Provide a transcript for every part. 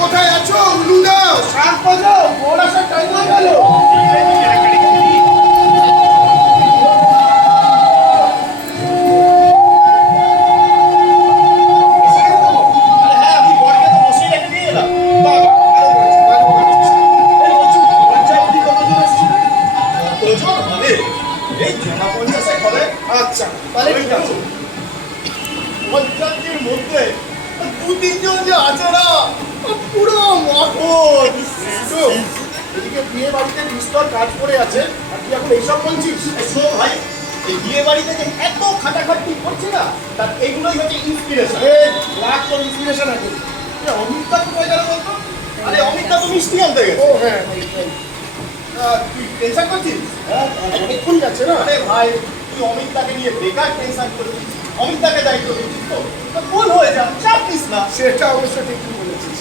কোথায় আছো? উলু দাও, শাক বাজাও, বড় আসার টাইম হয়ে গেল। আচ্ছা তাহলে পঞ্চায়েতের মধ্যে দু তিনজন যে আছে না পুরো মহৎ। এদিকে বিয়ে বাড়িতে বিস্তর কাজ করে আছে আর তুই এখন এইসব বলছিস? ভাই এই বিয়ে বাড়িতে যে এত খাটাখাটি করছে না তার এগুলোই হচ্ছে ইন্সপিরেশন। লাখ তোর ইন্সপিরেশন আছে। অমিতদা কোথায় গেল বলতো? আরে অমিতদা তো মিষ্টি আনতে গেছে। ও হ্যাঁ তুই টেনশন করছিস? হ্যাঁ অনেকক্ষণ যাচ্ছে না। আরে ভাই তুই অমিতদাকে নিয়ে বেকার টেনশন করছিস, অমিতদাকে দায়িত্ব দিচ্ছিস তো ভুল হয়ে যা, চাপ নিস না। সেটা অবশ্য ঠিকই বলেছিস।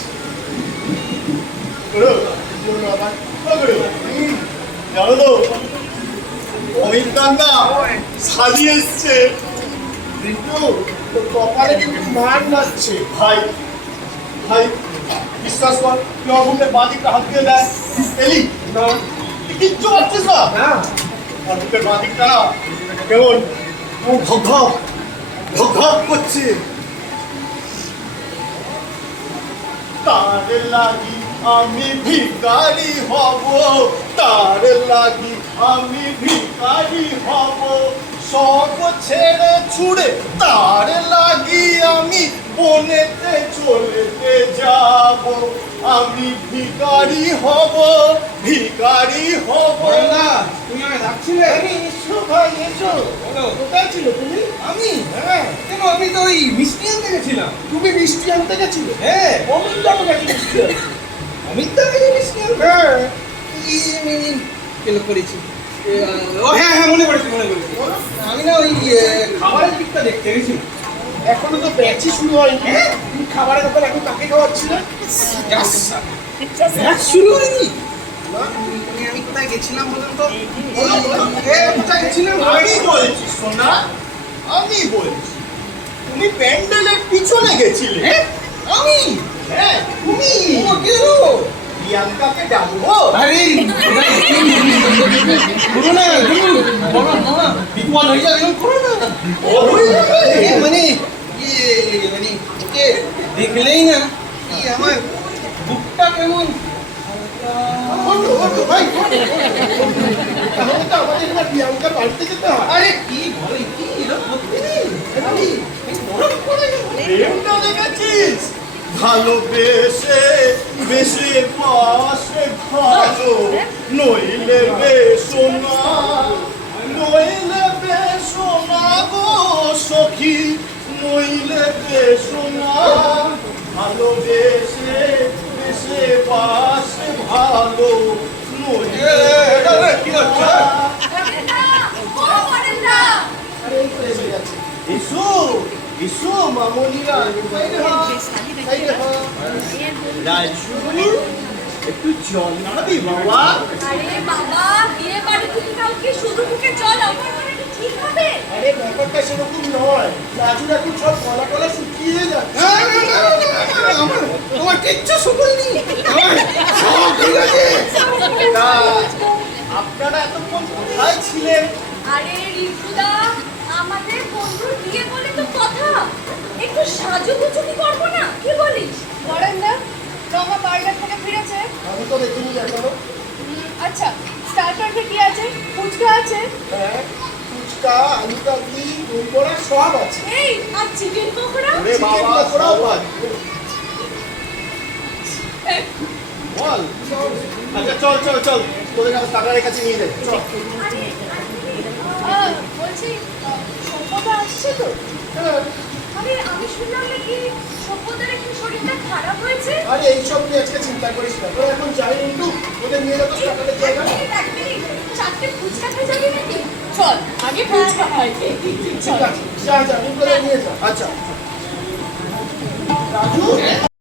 জানো তো অমিতদা সাজিয়ে এসছে কিন্তু কপালে কিন্তু মান নাচছে। ভাই ভাই বিশ্বাস কর তুই অগুনের বাদিকটা হাত দিয়ে দেয় এলি না কিচ্ছু পাচ্ছিস না। অগুনের বাদিকটা না কেমন ধক ধক করছে। তার লাগি আমি ভিখারি হব, তার লাগি আমি ভিখারি হব, সব ছেড়ে ছুড়ে তার লাগি আমি বনেতে চলেতে যাব, আমি ভিখারি হব ভিখারি হব। না তুমি আমাকে ডাকছিলে? এসো ভাই এসো। কোথায় ছিল তুমি? আমি? হ্যাঁ কেন আমি তো ওই মিষ্টি আনতে গেছিলাম। তুমি মিষ্টি আনতে গেছিলে? হ্যাঁ অমিতদাও গেছে মিষ্টি আনতে। অমিতদা গেছে মিষ্টি আনতে? হ্যাঁ কেন করেছি? ও হ্যাঁ হ্যাঁ মনে পড়েছে মনে পড়েছে। আমি না ওই খাবারের দিকটা দেখতে গেছিলাম। এখনো তো ব্যাচই শুরু হয়নি। হ্যাঁ তুমি খাবারের ব্যাপার এখন কাকে খাওয়াচ্ছিলে? ব্যাচ শুরু হয়নি? আমি কোথায় গেছিলাম বলুন তো? কোথায় গেছিলাম? আমি বলছি সোনা, আমি বলছি তুমি প্যান্ডেলের পিছনে গেছিলে। আমি? হ্যাঁ তুমি কেন? প্রিয়াঙ্কাকে ডাকবো? আরে করো না বিপদ হয়ে যাবে করো না। মানে মানে ওকে দেখলেই না কি আমার বুকটা কেমন প্রিয়াঙ্কার বাড়িতে যেতে হয়। আরে কি বলে কি দেখেছিস ভালোবেসে বেশে পাশে ভালো নইলে বেশো না, নইলে বেশো না গো সখী, নইলে বেশো না, ভালোবেসে বেশে পাশে ভালো নইলে কি হচ্ছে? এসো এসো মামনিরা রাজু একটু জল খাবি বাবা? আরে বাবা বিয়ে বাড়ি থেকে কালকে শুধু মুখে জল আমার মনে কি ঠিক হবে? আরে ব্যাপারটা সেরকম নয়, রাজুর এখন সব গলা টলা শুকিয়ে যাচ্ছে। আমার কিচ্ছু শুকোয়নি, সব ঠিক আছে। আপনারা এতক্ষণ কোথায় ছিলেন? আরে রিপুদা আমাদের বন্ধুর বিয়ে বলে তো কথা, একটু সাজুগুজু কি করবো না? কি বলিস? করেন না, রমা বাইরের থেকে ফিরেছে। আমি তো দেখিনি এখনো। আচ্ছা স্টার্টারে কি আছে? ফুচকা আছে? হ্যাঁ ফুচকা, আলু কাবলি, দই বড়া সব আছে। এই আর চিকেন পকোড়া? চিকেন পকোড়াও আছে। বল আচ্ছা চল চল চল তোদের কাছে স্টার্টারের কাছে নিয়ে যাই চল। বলছি সভ্যতা আসছে তো? আরে আমি শুনলাম নাকি সভ্যতার একটু শরীরটা খারাপ হয়েছে। আরে এইসব নিয়ে আজকে চিন্তা করিস না, তোরা এখন যাই কিন্তু ওদের নিয়ে যাবো স্টার্টারের জায়গা। এক মিনিট, চারটে ফুচকা খেয়ে যাবি নাকি? চল আগে ফুচকা খাই। ঠিক আছে যা যা তোরা নিয়ে যা। আচ্ছা রাজু